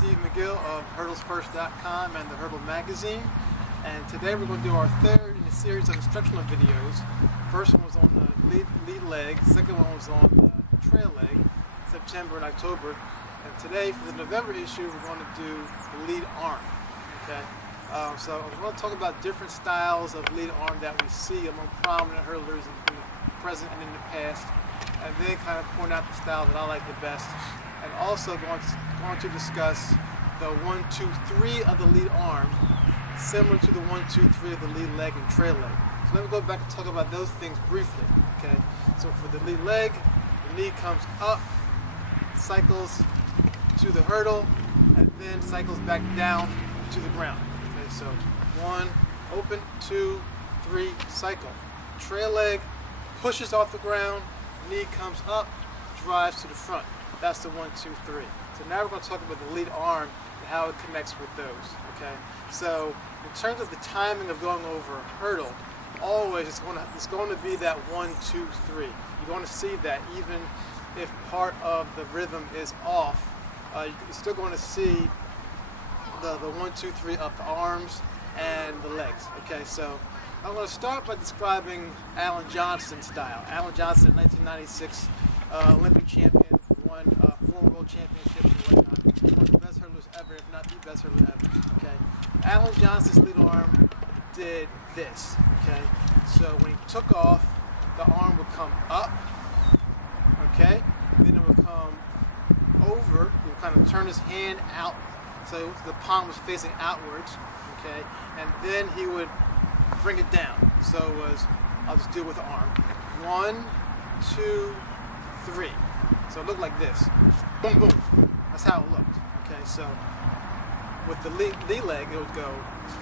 McGill of hurdlesfirst.com and the Hurdle magazine, and today we're going to do our third in a series of instructional videos. First one was on the lead leg, second one was on the trail leg, September and October, and today for the November issue we're going to do the lead arm. Okay, so I'm going to talk about different styles of lead arm that we see among prominent hurdlers in the present and in the past, and then kind of point out the style that I like the best, and also going to discuss the 1, 2, 3 of the lead arm, similar to the 1, 2, 3 of the lead leg and trail leg. So let me go back and talk about those things briefly. Okay, so for the lead leg, the knee comes up, cycles to the hurdle, and then cycles back down to the ground. Okay, so 1, open, 2, 3, cycle. Trail leg pushes off the ground, knee comes up, drives to the front. That's the 1, 2, 3. So now we're going to talk about the lead arm and how it connects with those. Okay. So in terms of the timing of going over a hurdle, always it's going to be that 1, 2, 3. You're going to see that even if part of the rhythm is off, you're still going to see the 1, 2, 3 of the arms and the legs. Okay. So I'm going to start by describing Alan Johnson's style. Alan Johnson, 1996 Olympic champion, won 4 world championships and whatnot. One of the best hurdlers ever, if not the best hurdler ever. Okay, Alan Johnson's lead arm did this. Okay, so when he took off, the arm would come up. Okay, then it would come over. He would kind of turn his hand out, so the palm was facing outwards. Okay, and then he would bring it down. So it was, I'll just do it with the arm. 1, 2, 3. So it looked like this. Boom, boom. That's how it looked. Okay, so with the lead leg, it would go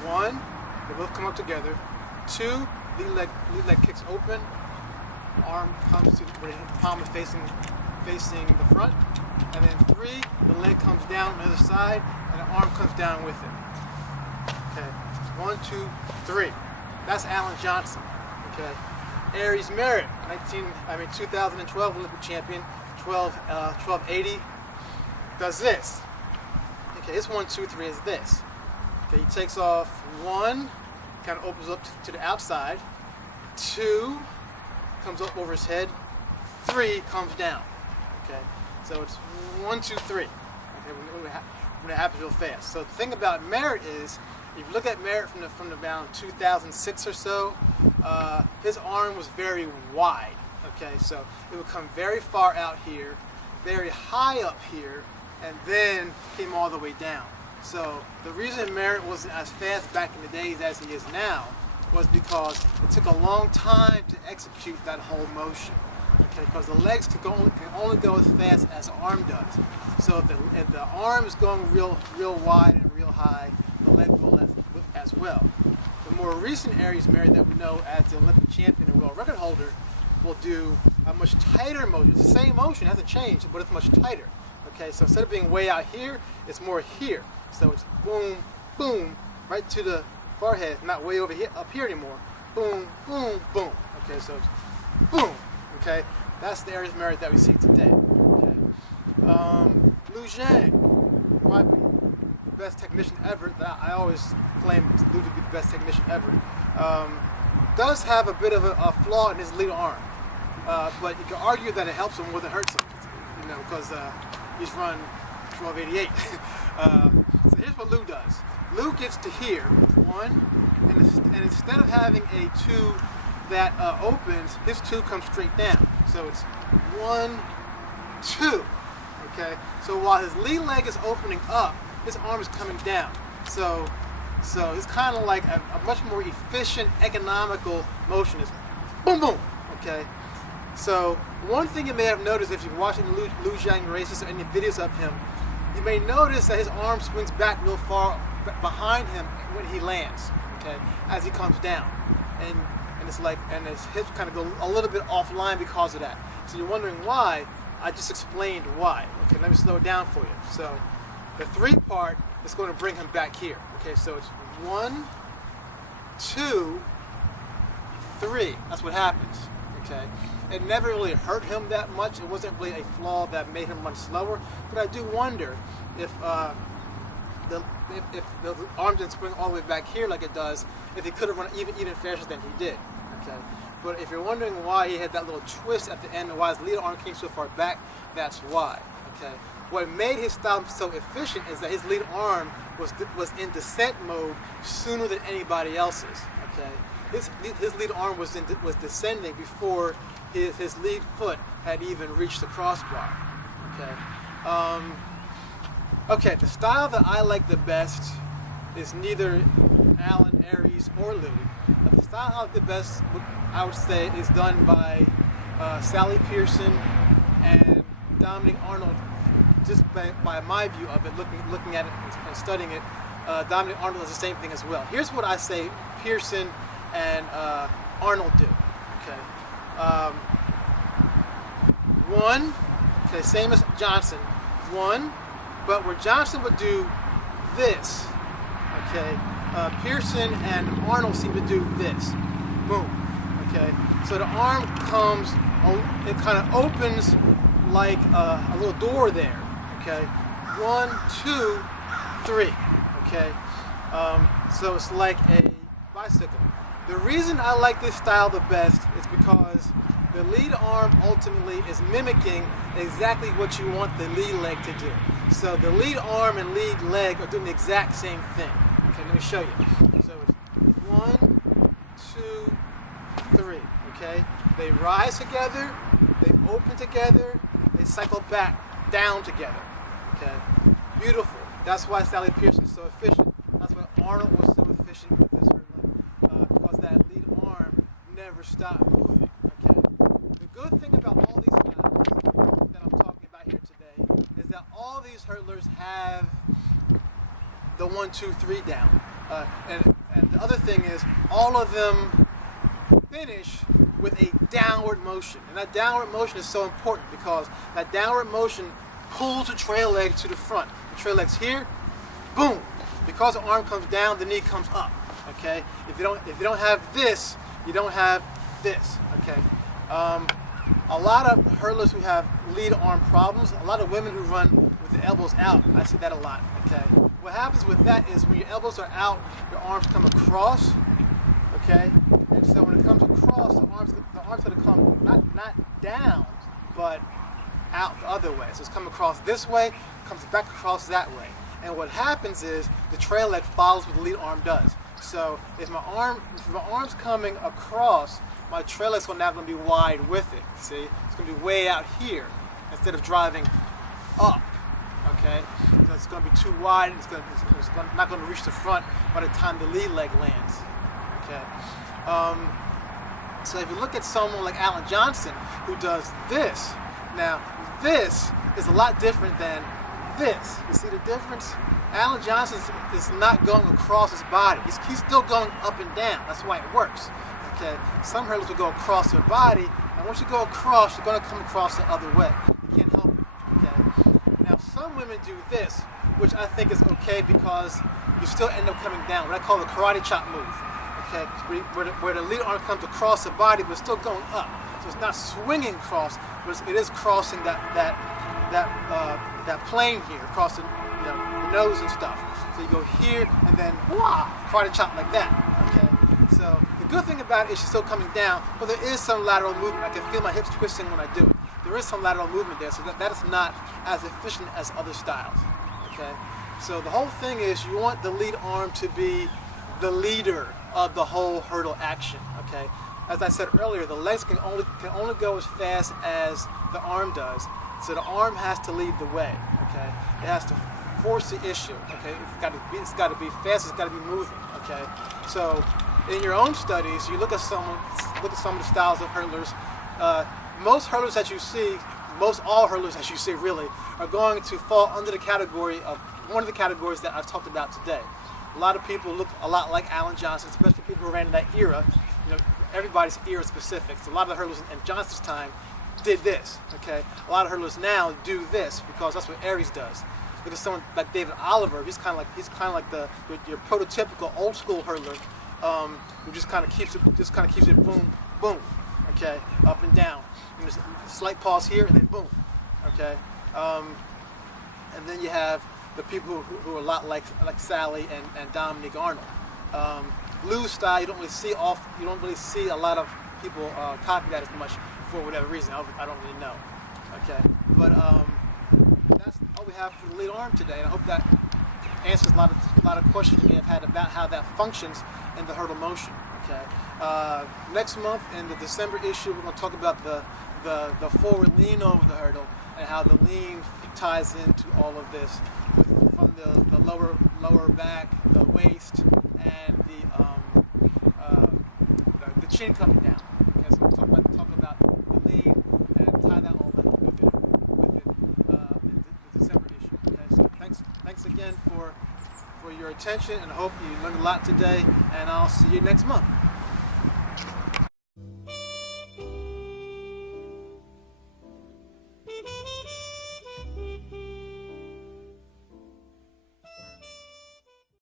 1, they both come up together. 2, lead leg kicks open. Arm comes to where the palm is facing the front. And then 3, the leg comes down on the other side, and the arm comes down with it. Okay, 1, 2, 3. That's Alan Johnson. Okay, Aries Merritt, 2012 Olympic champion, 1280, does this. Okay, his 1, 2, 3 is this. Okay, he takes off 1, kind of opens up to the outside. 2 comes up over his head. 3 comes down. Okay, so it's 1, 2, 3. Okay, when it happens real fast. So the thing about Merritt is, if you look at Merritt from around 2006 or so, his arm was very wide. Okay, so it would come very far out here, very high up here, and then came all the way down. So the reason Merritt wasn't as fast back in the days as he is now was because it took a long time to execute that whole motion. Okay, because the legs can only go as fast as the arm does. So if the arm is going real wide and real high, the leg will as well. The more recent Aries Merritt that we know as the Olympic champion and world record holder will do a much tighter motion. It's the same motion, it hasn't changed, but it's much tighter. Okay, so instead of being way out here, it's more here. So it's boom, boom, right to the forehead, not way over here, up here anymore. Boom, boom, boom. Okay, so it's boom. Okay, that's the Aries Merritt that we see today. Okay, Liu Xiang, probably the best technician ever. I always claim Liu to be the best technician ever. Does have a bit of a flaw in his lead arm, but you can argue that it helps him more than hurts him. You know, because he's run 1288. So here's what Liu does. Liu gets to here, 1, and instead of having a 2 that opens, his 2 comes straight down. So it's 1, 2. Okay. So while his lead leg is opening up, his arm is coming down. So it's kind of like a much more efficient, economical motion. Is boom, boom. Okay. So one thing you may have noticed if you're watching Liu Xiang races or any videos of him, you may notice that his arm swings back real far behind him when he lands. Okay, as he comes down, and it's like, and his hips kind of go a little bit offline because of that. So you're wondering why? I just explained why. Okay, let me slow it down for you. So the 3 part is going to bring him back here. Okay, so it's 1, 2, 3. That's what happens. Okay, it never really hurt him that much. It wasn't really a flaw that made him run slower. But I do wonder if if the arm didn't spring all the way back here like it does, if he could have run even faster than he did. Okay, but if you're wondering why he had that little twist at the end and why his lead arm came so far back, that's why. Okay, what made his style so efficient is that his lead arm was in descent mode sooner than anybody else's. Okay, his lead arm was descending before his lead foot had even reached the crossbar. Okay. Okay, the style that I like the best is neither Alan, Aries, or Liu. The style I like the best, I would say, is done by Sally Pearson and Dominic Arnold. Just by my view of it, looking at it and studying it, Dominic Arnold does the same thing as well. Here's what I say Pearson and Arnold do. Okay. One, okay, same as Johnson. One, but where Johnson would do this, okay, Pearson and Arnold seem to do this. Boom. Okay, so the arm comes, it kind of opens like a little door there. Okay, 1, 2, 3. Okay, so it's like a bicycle. The reason I like this style the best is because the lead arm ultimately is mimicking exactly what you want the lead leg to do. So the lead arm and lead leg are doing the exact same thing. Okay, let me show you. So it's 1, 2, 3. Okay, they rise together, they open together, they cycle back down together. Okay, beautiful. That's why Sally Pearson is so efficient. That's why Arnold was so efficient with this hurdling, because that lead arm never stopped moving. Okay, the good thing about all these styles that I'm talking about here today is that all these hurdlers have the 1, 2, 3 down, and the other thing is all of them finish with a downward motion, and that downward motion is so important because that downward motion pulls the trail leg to the front. The trail leg's here, boom. Because the arm comes down, the knee comes up. Okay. If you don't have this, you don't have this. Okay. A lot of hurdlers who have lead arm problems, a lot of women who run with the elbows out, I see that a lot. Okay. What happens with that is when your elbows are out, your arms come across. Okay. And so when it comes across, the arm's going to come not down, but out the other way. So it's coming across this way, comes back across that way. And what happens is the trail leg follows what the lead arm does. So if my arm's coming across, my trail leg's now going to be wide with it. See, it's going to be way out here instead of driving up. Okay, so it's going to be too wide. It's not going to reach the front by the time the lead leg lands. Okay. So if you look at someone like Alan Johnson who does this, now this is a lot different than this. You see the difference? Alan Johnson is not going across his body. He's still going up and down. That's why it works. Okay. Some hurdlers will go across their body, and once you go across, you're going to come across the other way. You can't help it. Okay. Now some women do this, which I think is okay because you still end up coming down. What I call the karate chop move. Okay, where the lead arm comes across the body, but still going up. So it's not swinging across, but it is crossing that plane here, across the nose and stuff. So you go here and then karate chop like that. Okay. So the good thing about it is she's still coming down, but there is some lateral movement. I can feel my hips twisting when I do it. There is some lateral movement there, so that is not as efficient as other styles. Okay. So the whole thing is you want the lead arm to be the leader of the whole hurdle action. Okay, as I said earlier, the legs can only go as fast as the arm does. So the arm has to lead the way. Okay, it has to force the issue. Okay, it's got to be fast. It's got to be moving. Okay, so in your own studies, you look at some of the styles of hurdlers. Most hurdlers that you see, all hurdlers that you see really, are going to fall under the category of one of the categories that I've talked about today. A lot of people look a lot like Alan Johnson, especially people who ran in that era. Everybody's era specific. So a lot of the hurdlers in Johnson's time did this. Okay, a lot of hurdlers now do this because that's what Aries does. Look at someone like David Oliver. He's kind of like your prototypical old school hurdler, who just kind of keeps it boom, boom. Okay, up and down. And there's a slight pause here and then boom. Okay, and then you have the people who are a lot like Sally and Dominique Arnold. Lou's style, you don't really see a lot of people copy that as much for whatever reason. I don't really know. Okay, but that's all we have for the lead arm today. And I hope that answers a lot of questions you may have had about how that functions in the hurdle motion. Okay. Next month in the December issue, we're going to talk about the forward lean over the hurdle and how the lean ties into all of this, from the lower back, the waist, and the chin coming down. Okay, so we'll talk about the lean and tie that all in with it in the December issue. Okay, so thanks again for your attention, and I hope you learned a lot today, and I'll see you next month.